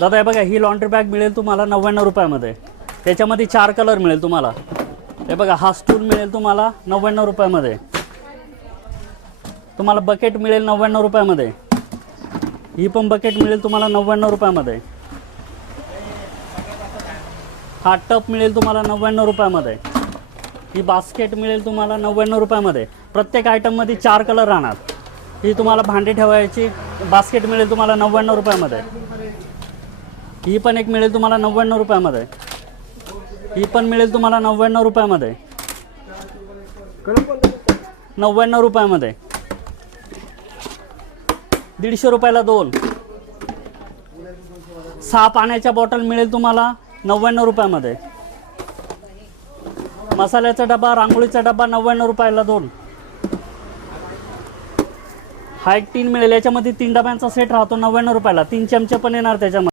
दादा हे बघा, ही लॉन्ड्री बॅग मिळेल तुम्हाला 99 रुपयामध्ये. त्याच्यामध्ये 4 कलर मिळेल तुम्हाला. हे बघा, हा स्टूल मिळेल तुम्हाला 99 रुपयामध्ये. तुम्हाला बकेट मिळेल 99 रुपयामध्ये. ही पण बकेट मिळेल तुम्हाला 99 रुपयामध्ये. हा टप मिळेल तुम्हाला 99 रुपयामध्ये. ही बास्केट मिळेल तुम्हाला 99 रुपयामध्ये. प्रत्येक आयटममध्ये 4 कलर राहणार. ही तुम्हाला भांडी ठेवायची बास्केट मिळेल तुम्हाला 99 रुपयामध्ये. ही पण एक मिळेल तुम्हाला 99 रुपयामध्ये. ही पण मिळेल तुम्हाला 99 रुपयामध्ये. 99 रुपयामध्ये. 150 रुपयाला 2. 6 पाण्याच्या बॉटल मिळेल तुम्हाला 99 रुपयामध्ये. मसाल्याचा डबा, रांगोळीचा डबा 99 रुपयाला 2. हा एक 3 मिळेल. याच्यामध्ये 3 डब्यांचा सेट राहतो 99 रुपयाला. 3 चमचे पण येणार त्याच्यामध्ये.